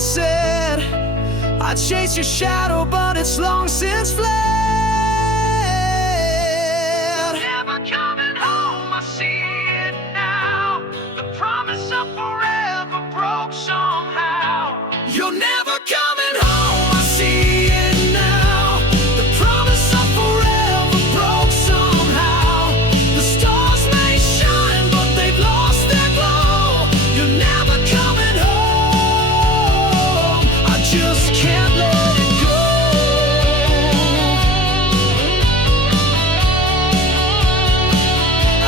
sunset. I chase your shadow, but it's long since fled. Never coming home, I see it now. The promise of forever broke somehow. You're never coming home, I see it now. The promise of forever broke somehow. The stars may shine, but they've lost their glow. You're never coming home, I just can't let it go.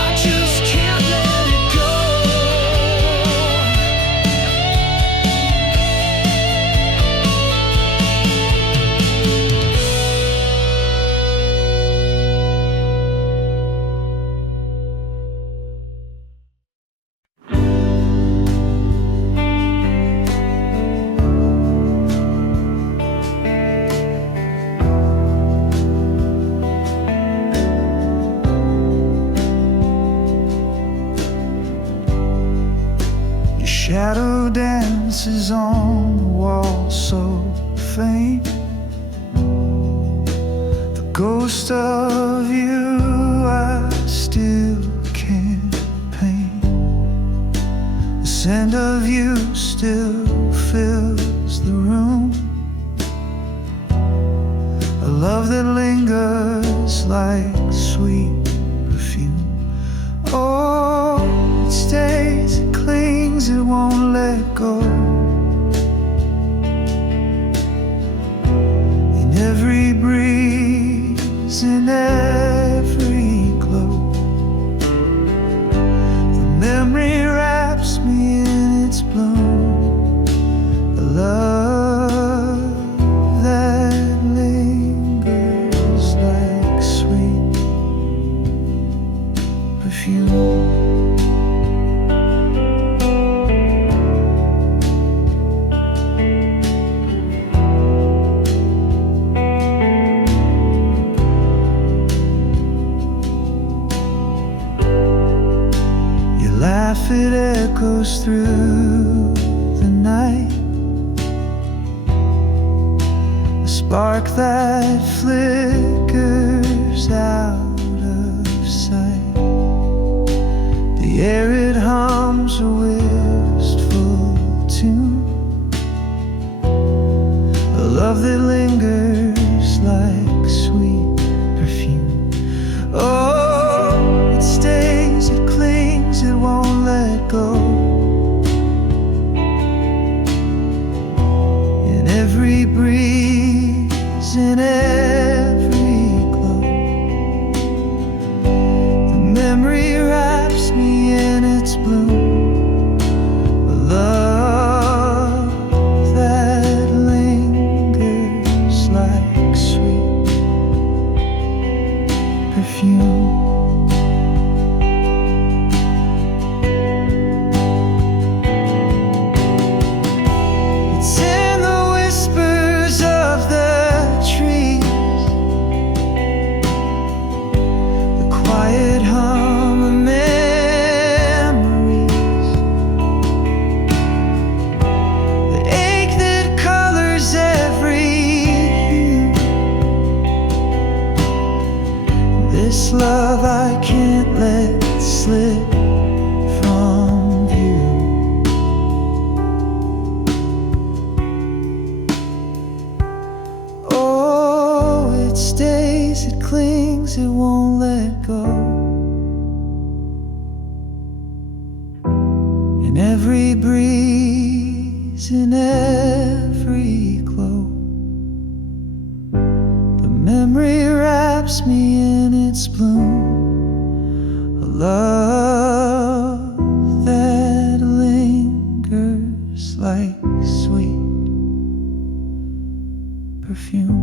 I just can't let it go. Your shadow dances on the wall so faint. The ghost of you I still can't paint. The scent of you still fills the room. A love that lingers like sweet perfume. Oh, it stays, it clings, it won't let go. In every breeze, in every glow, the memory wraps me in its bloom. A love that lingers like sweet perfume. Your laugh, it echoes through the night. A spark that flickers out of sight. The air, it hums a wistful tune. A love that lingers like sweet perfume. Oh, it stays, it clings, it won't let go. In every breeze, in every glow, the memory wraps me in its bloom. A love that lingers like sweet perfume. It's in the whispers of the trees, the quiet hum of memories, the ache that colors every hue. This love I can't let slip from view. Oh, it stays, it clings, it won't let go. In every breeze, in every glow, the memory wraps me in its bloom. A love that lingers like sweet perfume.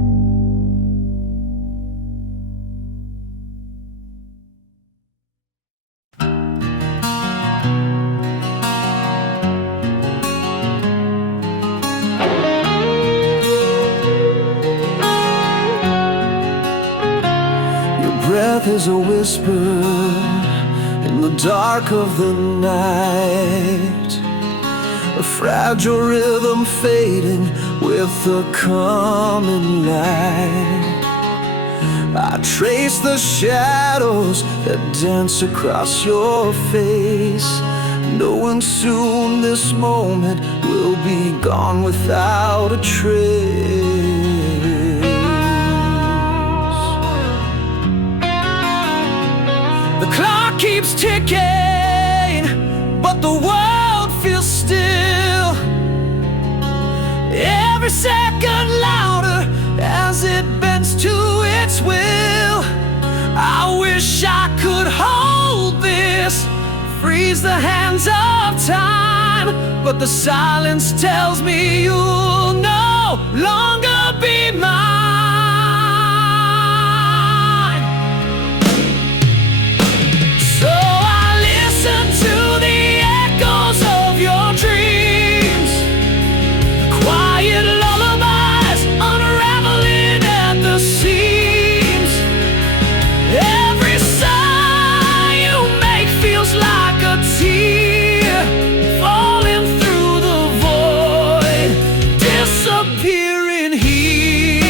Your breath is a whisper in the dark of the night. a fragile rhythm fading with the coming light. I trace the shadows that dance across your face, knowing soon this moment will be gone without a trace. The clock keeps ticking, but the world feels still. Every second louder as it bends to its will. I wish I could hold this, freeze the hands of time, but the silence tells me you'll no longer be mine. So I listen to the echoes of your dreams, the quiet lullabies unraveling at the seams. Every sigh you make feels like a tear falling through the void, disappearing here.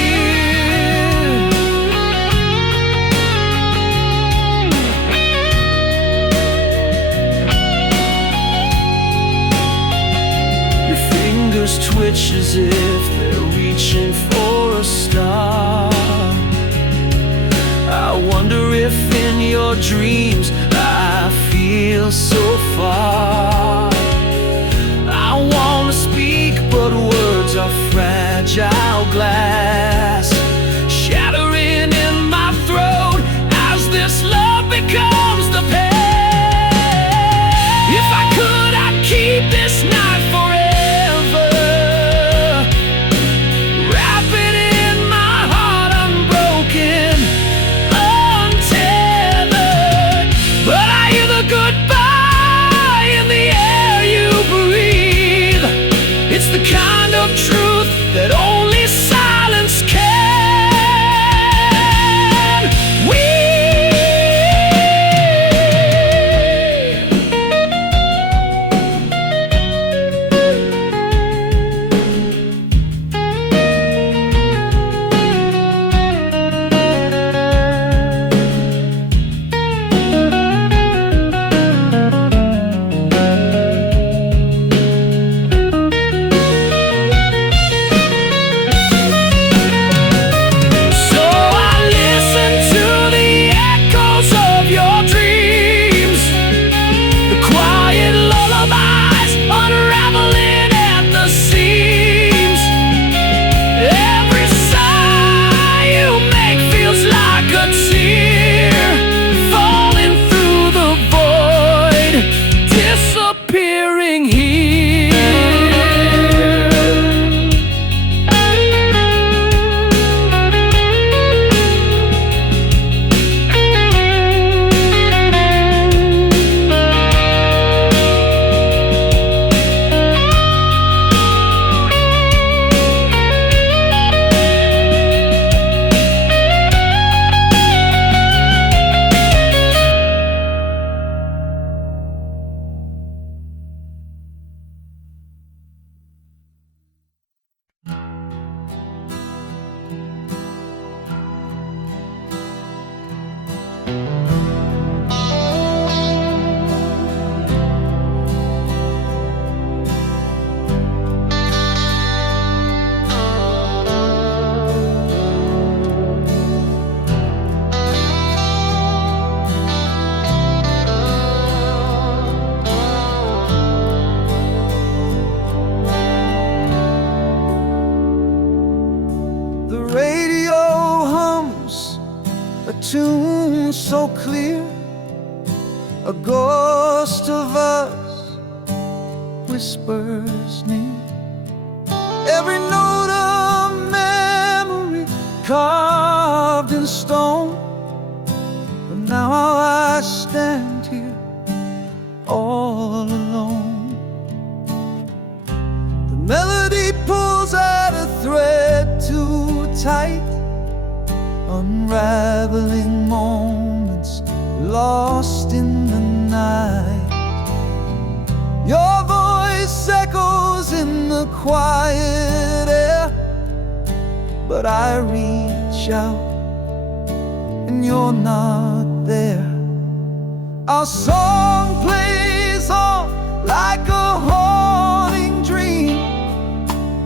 Your fingers twitch as if they're reaching for a star. I wonder if in your dreams I feel so far. I wanna speak, but words are fragile glass, shattering in my throat as this love becomes the pain. If I could, I'd keep this night forever, wrap it in my heart unbroken, untethered. But I hear the goodbye in the air you breathe. It's the kind of truth that only silence can. Tune so clear, a ghost of us whispers near. Every note a memory carved in stone. But now I stand here all alone. The melody pulls at a thread too tight, unraveling moments lost in the night. Your voice echoes quiet air, but I reach out and you're not there. Our song plays on like a haunting dream,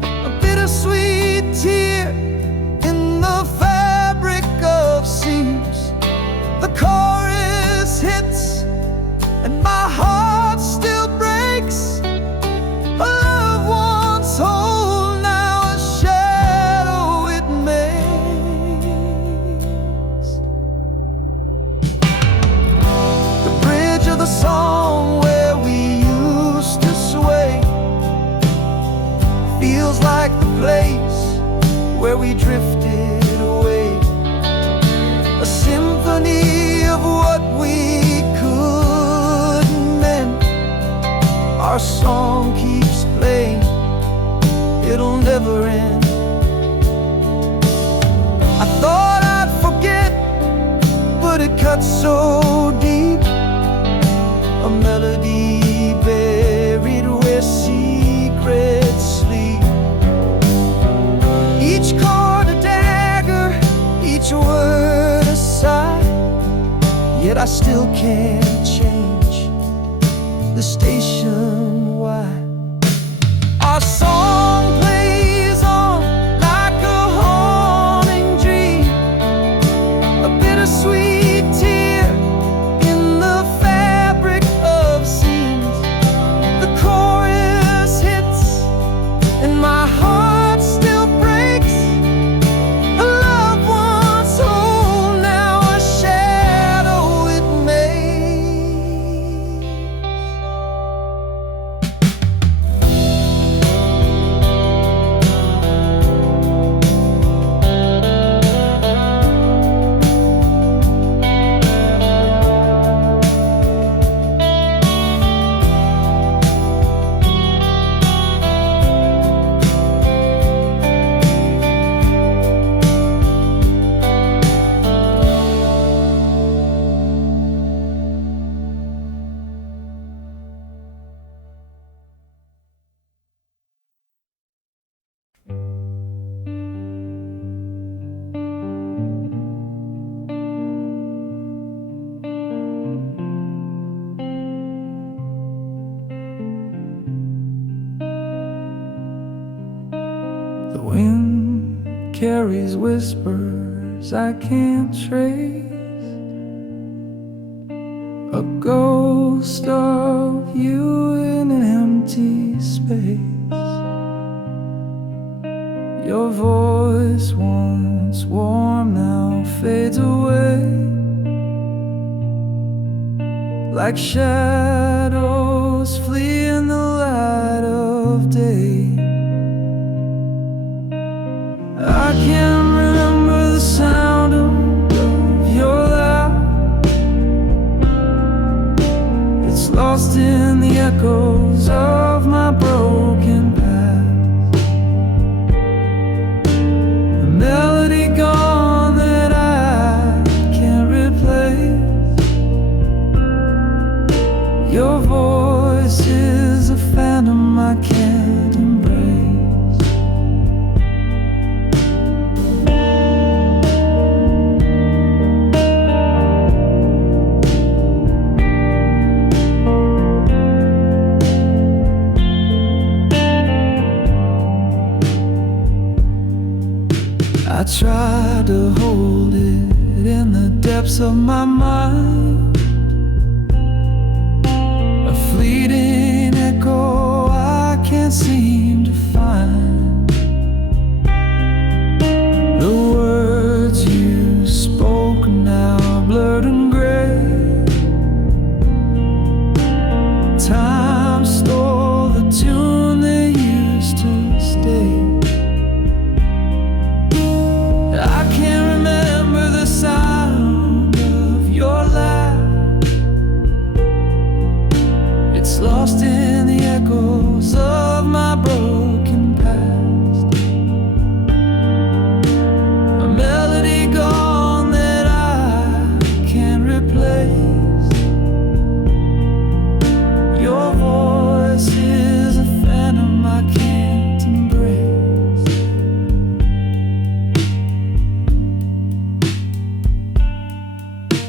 a bittersweet tear in the fabric of seams. The chorus hits and my heart still breaks. A loved one's whole, now a shadow it makes. The bridge of the song where we used to sway feels like the place where we drifted away. A symphony of what we couldn't mend. Our song keeps playing, it'll never end. I thought I'd forget, but it cuts so deep. A melody buried where secrets sleep. Each chord a dagger, each word a sigh. Yet I still can't change the station. Why? Our song plays on like a haunting dream, a bittersweet tear in the fabric of seams. The chorus hits and my heart still breaks. A loved one's whole, now a shadow it makes. The wind carries whispers I can't trace, a ghost of you in an empty space. Your voice, once warm, now fades away, like shadows flee in the light of day. I can't remember the sound of your laugh. It's lost in the echoes of my broken past. The melody gone that I can't replace. Your voice is a phantom I can't embrace. I tried to hold it in the depths of my mind, a fleeting echo I can't seem to find. The words you spoke now blurred and gray. Time stole the tune that used to stay. I can't remember the sound of your laugh.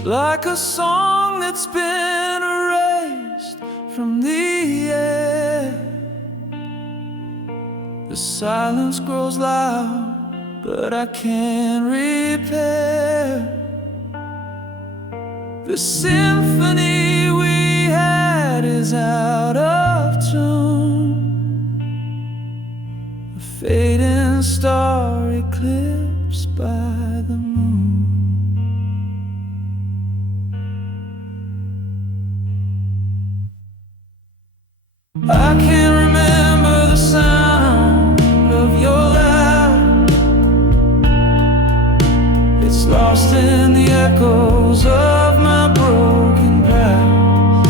like a song that's been erased from the air. The silence grows loud, but I can't repair the symphony we had is out of tune. A fading star eclipsed by the moon. I can't remember the sound of your laugh. It's lost in the echoes of my broken past.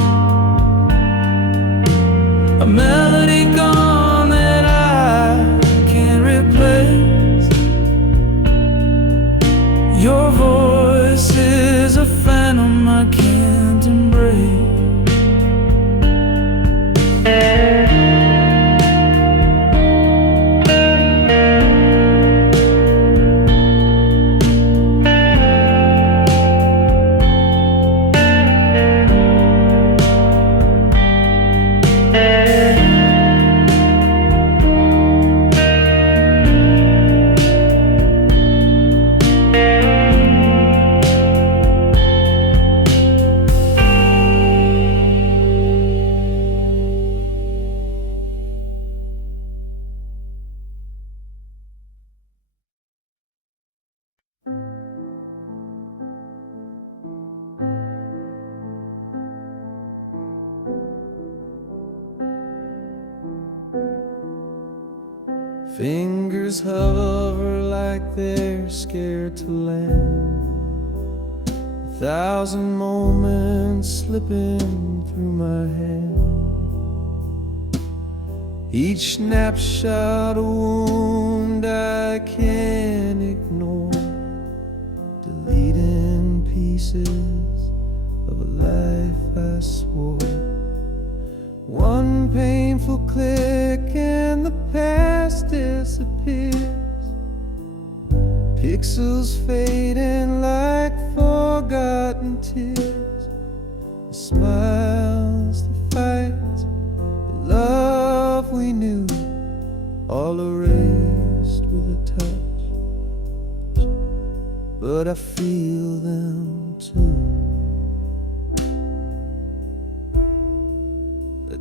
A melody gone that I can't replace. Your voice is a phantom I can't embrace. Fingers hover like they're scared to land. 1,000 moments slipping through my hand. Each snapshot a wound I can't ignore, deleting pieces of a life I swore. One painful click and the past disappears. Pixels fading like forgotten tears. The smiles, the fights, the love we knew, all erased with a touch. But I feel them too.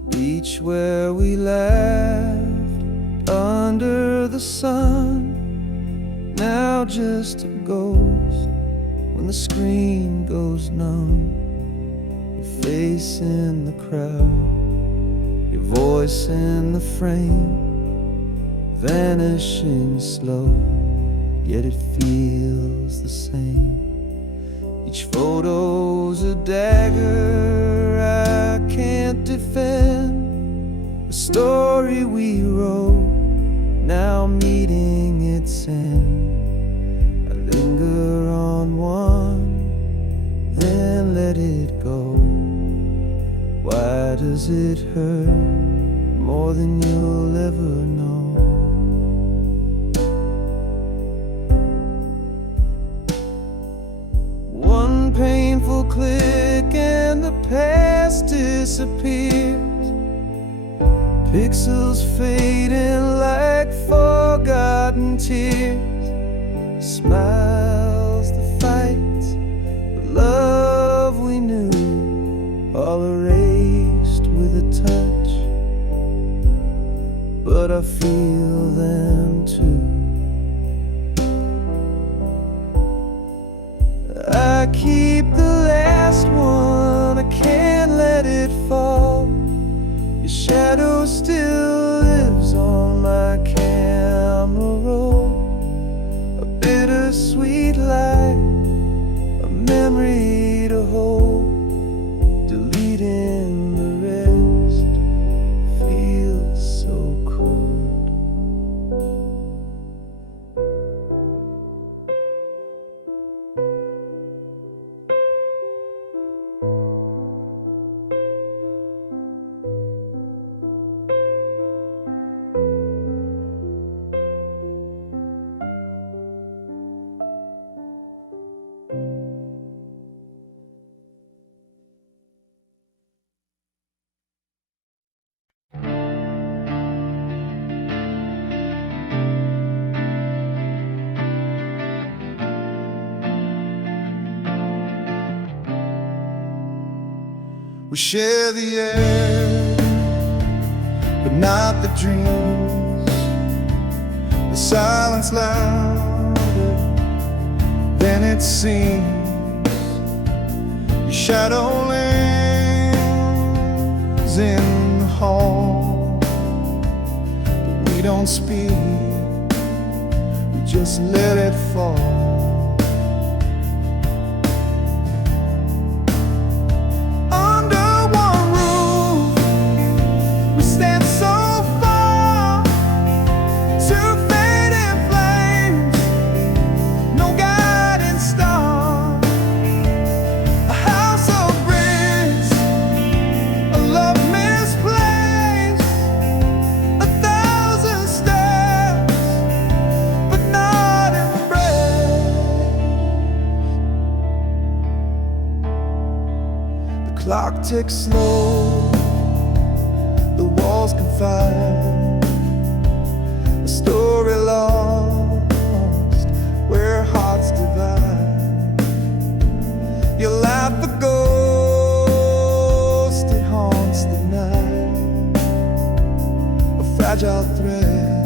Beach where we laughed under the sun, now just a ghost when the screen goes numb. Your face in the crowd, your voice in the frame, vanishing slow, yet it feels the same. Each photo's a dagger I can't defend. A story we wrote, now meeting its end. I linger on one, then let it go. Why does it hurt more than you'll ever know? One painful click and the past disappears. Pixels fading like forgotten tears. Smiles, the fights, the love we knew, all erased with a touch. But I feel them too. I keep the last one, I can't let it fall. Your shadow still lives on my camera roll. A bittersweet light, a memory to hold. Deleting the rest feels so cold. We share the air, but not the dreams. The silence louder than it seems. Your shadow lingers in the hall, but we don't speak, we just let it fall. Clock ticks slow, the walls confide, a story lost where hearts divide. Your laugh a ghost, it haunts the night, a fragile thread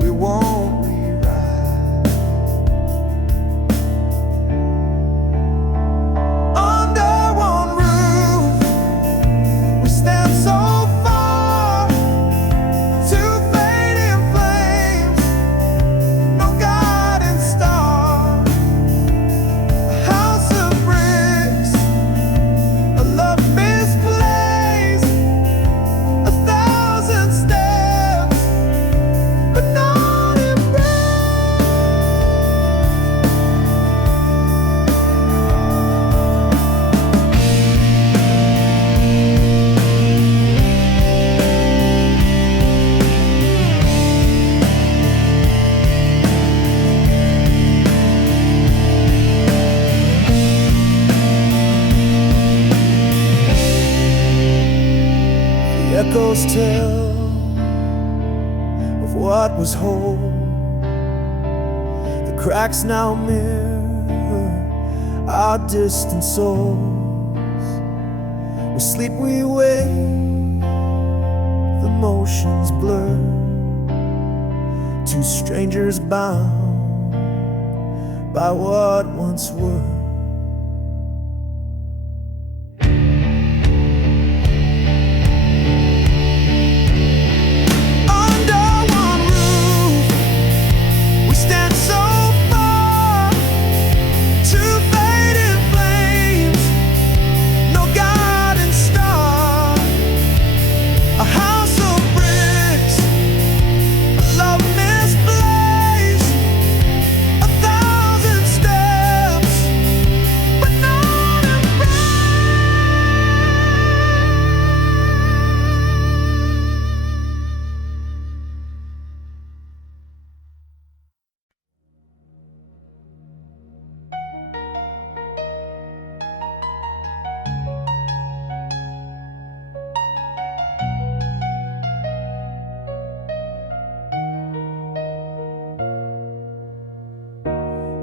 we won't echoes tell of what was whole. The cracks now mirror our distant souls. We sleep, we wake, the motions blur. Two strangers bound by what once were.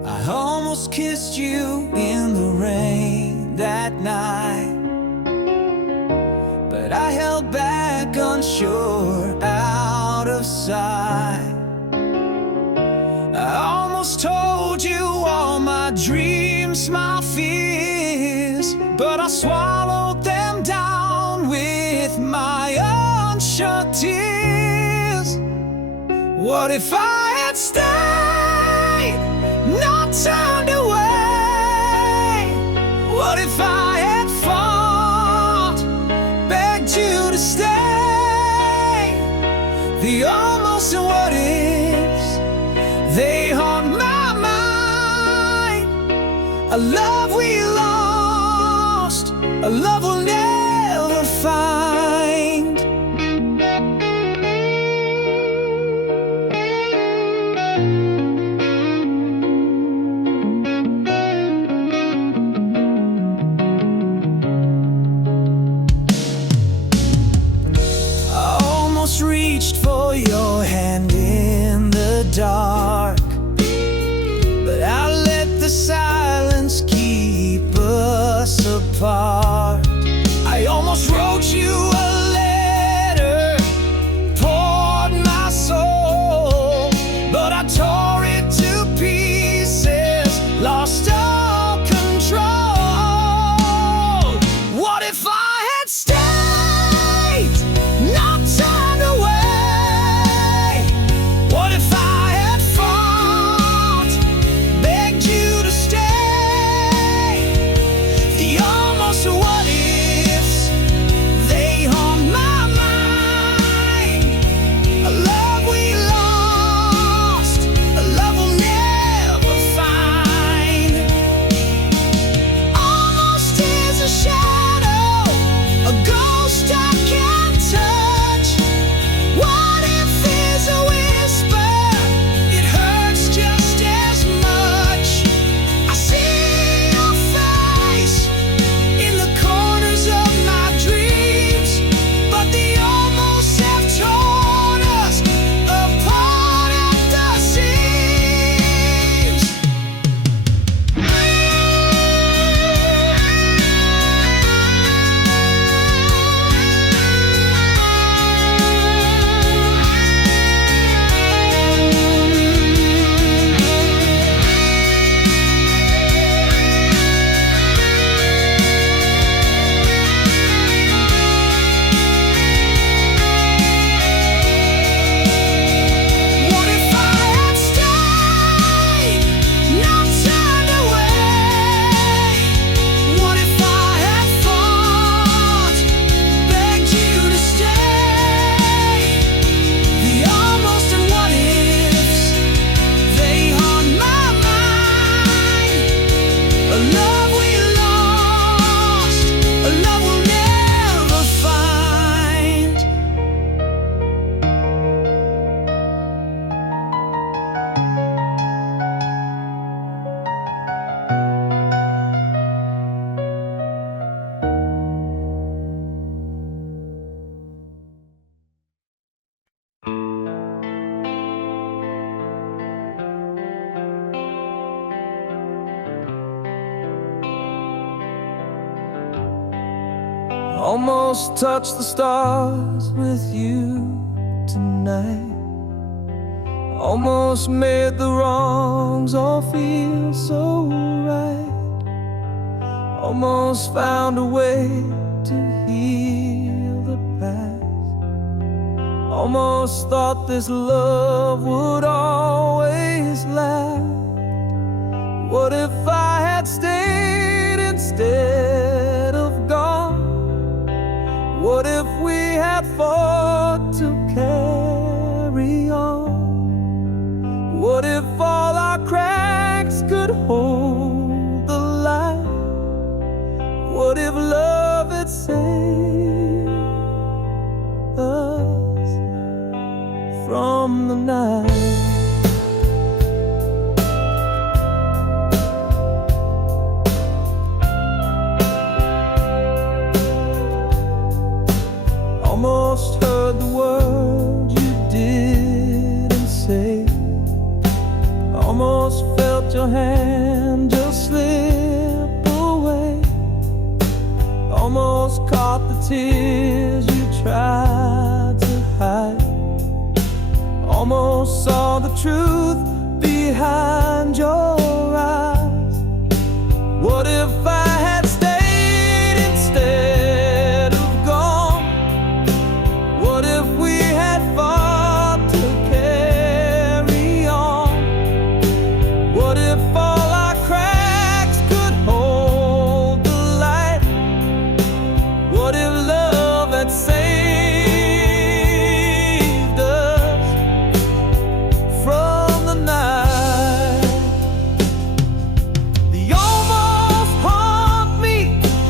I almost kissed you in the rain that night, but I held back unsure, out of sight. I almost told you all my dreams, my fears, but I swallowed them down with my unshut tears. What if I had stayed, not turned away? What if I had fought, begged you to stay? The almost and what ifs, they haunt my mind. A love we lost, a love we'll never find. Reached for your hand in the dark, but I let the silence keep us apart. Almost touched the stars with you tonight. Almost made the wrongs all feel so right. Almost found a way to heal the past. Almost thought this love would always last. What if I had stayed instead of gone? What if we had fought to carry on? What if all our cracks could hold the light? What if love had saved us from the night? Almost heard the word you didn't say. Almost felt your hand just slip away. Almost caught the tears you tried to hide. Almost saw the truth behind your eyes. What if I had stayed instead of gone? What if we had fought to carry on? What if all our cracks could hold the light? What if love had saved us from the night? They almost haunt me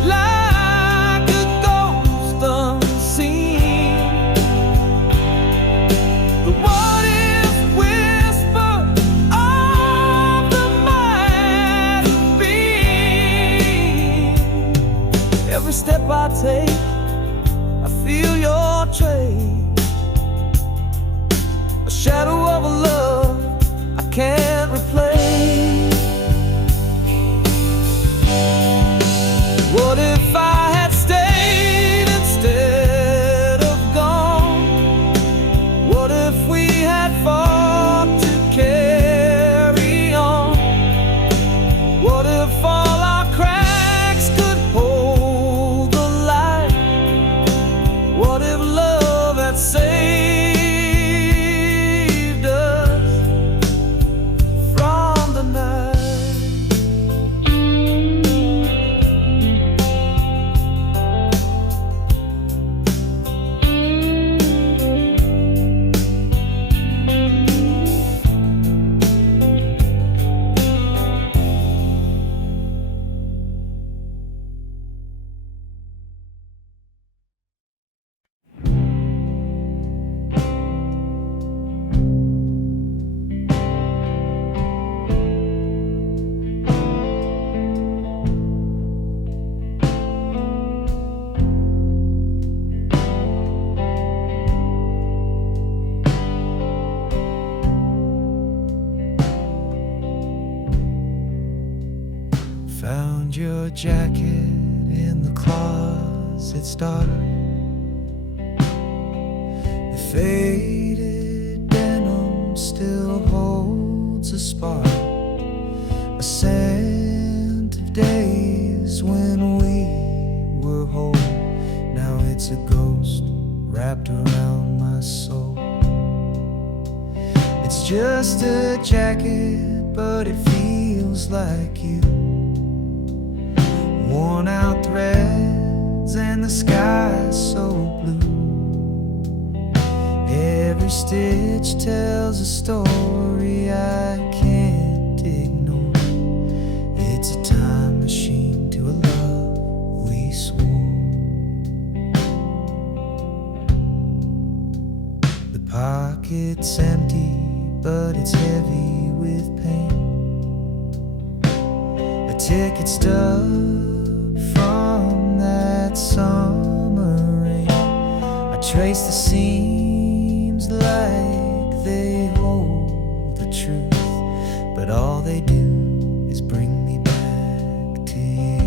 like a ghost unseen. The what if whisper of the might have been. Every step I take, I feel your trace. A shadow of a love I can't replace. What if I had stayed instead of gone? What if we had fought to carry on? What if all our cracks could hold the light? What if love had saved us from the night? Found your jacket in the closet, started. The faded denim still holds a spark, a scent of days when we were whole. Now it's a ghost wrapped around my soul. It's just a jacket, but it feels like you. Worn out threads and the sky so blue. Every stitch tells a story I can't ignore. It's a time machine to a love we swore. The pocket's empty, but it's heavy with pain. A ticket stub from that summer rain. I trace the seams like they hold the truth, but all they do is bring me back to you.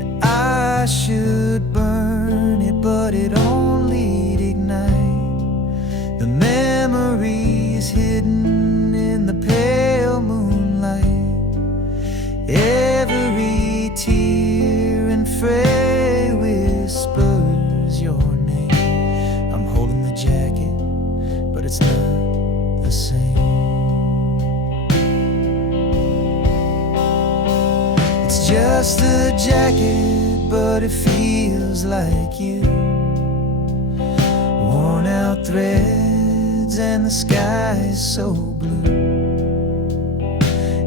And I should burn it, but it only'd ignite the memories hidden in the pale moonlight. Every tear and fray whispers your name. I'm holding the jacket, but it's not the same. It's just a jacket, but it feels like you. Worn out threads and the sky's so blue.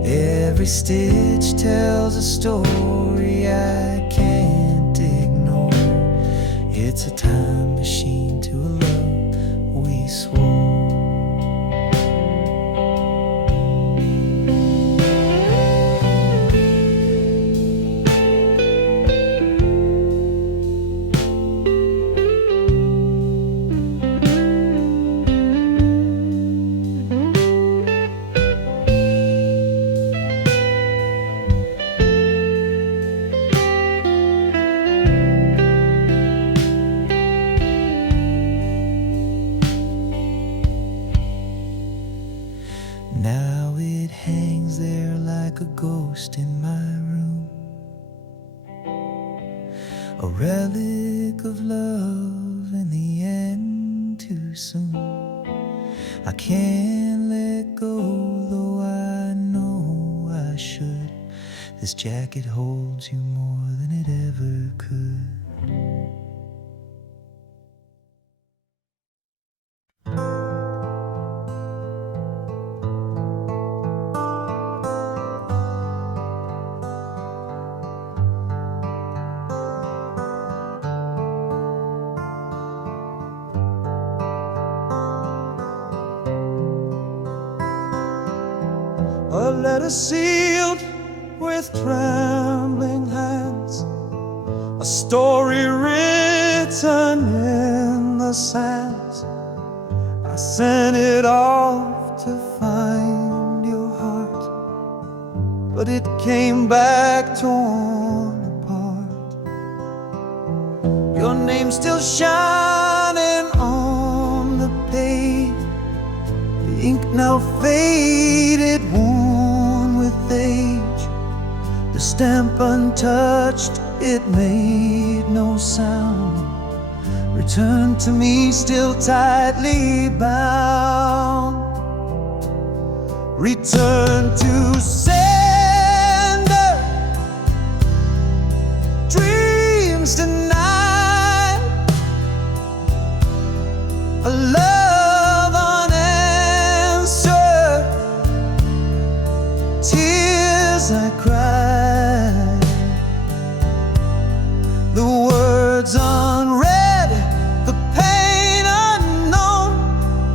Every stitch tells a story I can't ignore. It's a time machine to a love we swore. Now it hangs there like a ghost in my room, a relic of love in the end too soon. I can't let go, though I know I should. This jacket holds you more than it ever could. A letter sealed with trembling hands, a story written in the sands. I sent it off to find your heart, but it came back torn apart. Your name's still shining on the page, the ink now faded, worn with age. The stamp untouched, it made no sound. Returned to me still tightly bound. Return to sender, dreams denied, a love unanswered, tears I cried, the words unread, the pain unknown,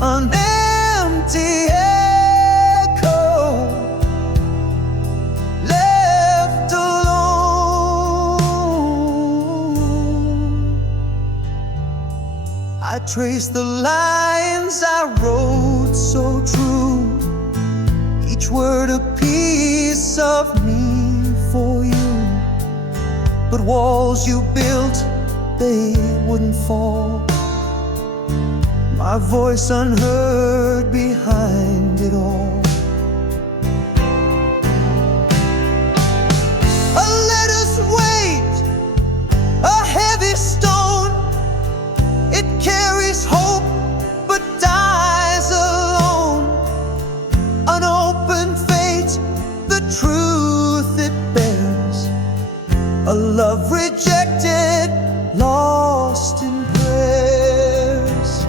an empty echo, left alone. I traced the lines I wrote so true, each word a piece of me for you. But walls you built, they wouldn't fall, my voice unheard behind it all. A letter's weight, a heavy stone, it carries hope but dies alone. An open fate, the truth it bears, a love rejected, lost in prayers.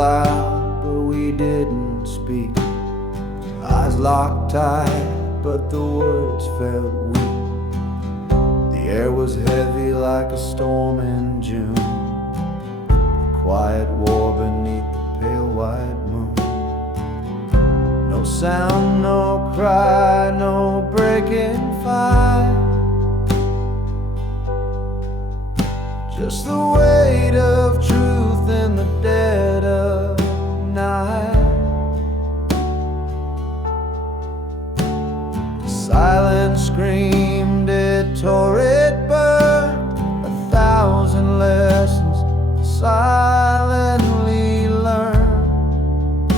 loud, but we didn't speak. Eyes locked tight, but the words felt weak. The air was heavy like a storm in June. Quiet war beneath the pale white moon. No sound, no cry, no breaking fire. Just the weight of truth in the dead of night. Silence screamed, it tore, it burned. 1,000 lessons silently learned.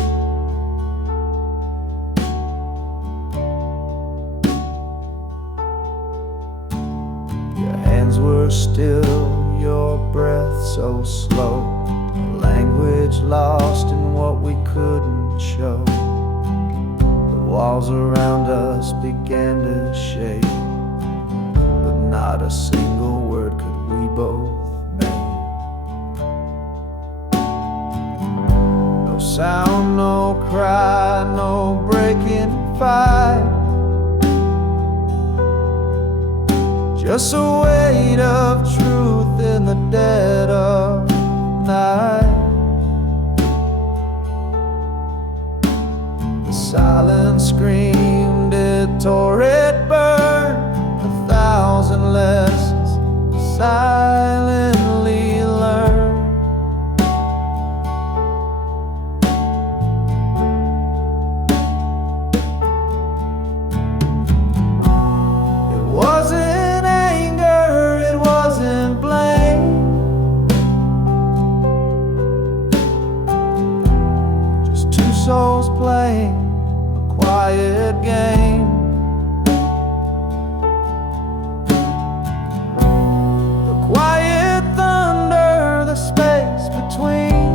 Your hands were still, your breath so slow. Language lost in what we couldn't show. The walls around us began to shake, but not a single word could we both make. No sound, no cry, no breaking fight. Just a weight of truth in the dead of night. The silence screamed, it tore, it burned. 1,000 lessons silently learned. It wasn't anger, it wasn't blame. Just two souls playing a quiet game. The quiet thunder, the space between.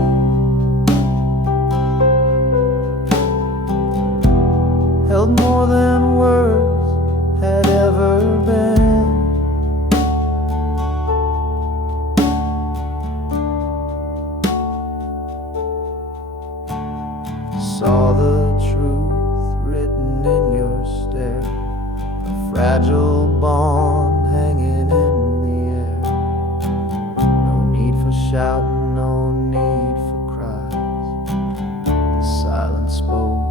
Held more than words had ever been. Saw the truth written in your stare, a fragile bond hanging in the air. No need for shouting, no need for cries. The silence spoke.